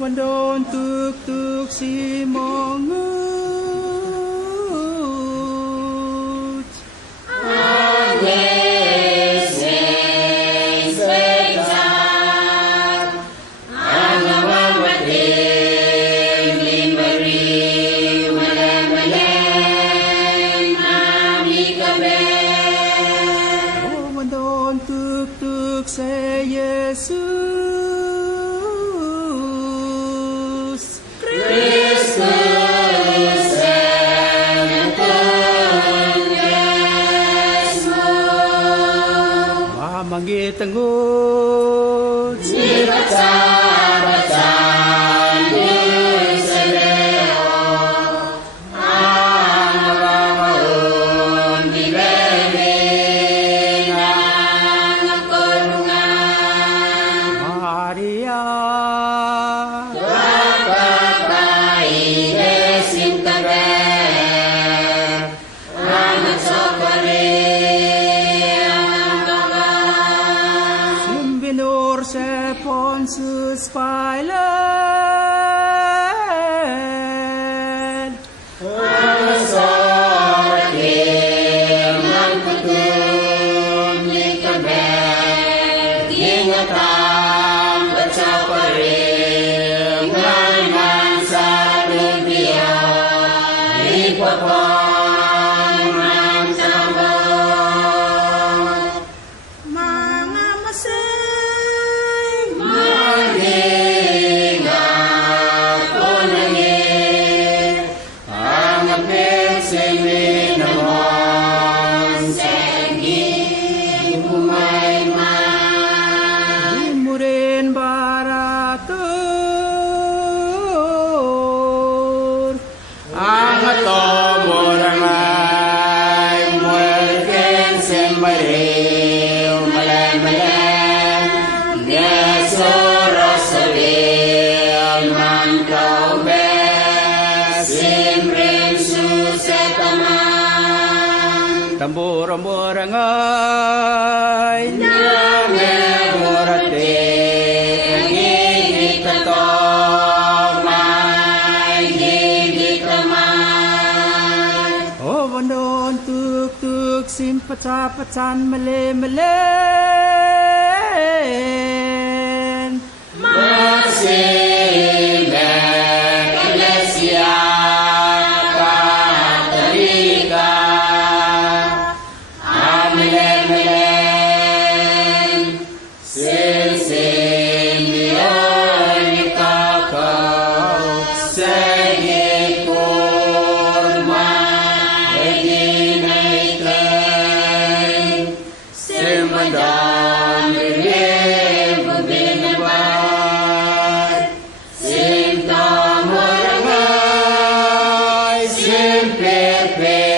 วันโดนตึกสีมองเงTenggut Baca Yerusalem Ang dibeling ang kulungan Maria Kapapay Sintabe Ang sokore Pontius Pilate Masakin ang kutum ni kabel Ingatang baca paring Ngayon sa lumpia Ipapang ng tambang Mga masay Tambor-amborangay Nange-borate Gigit katong May gigit kamay O bandon tuk-tuk Simpaca-pacan mele-melen Masilek Iglesia Simple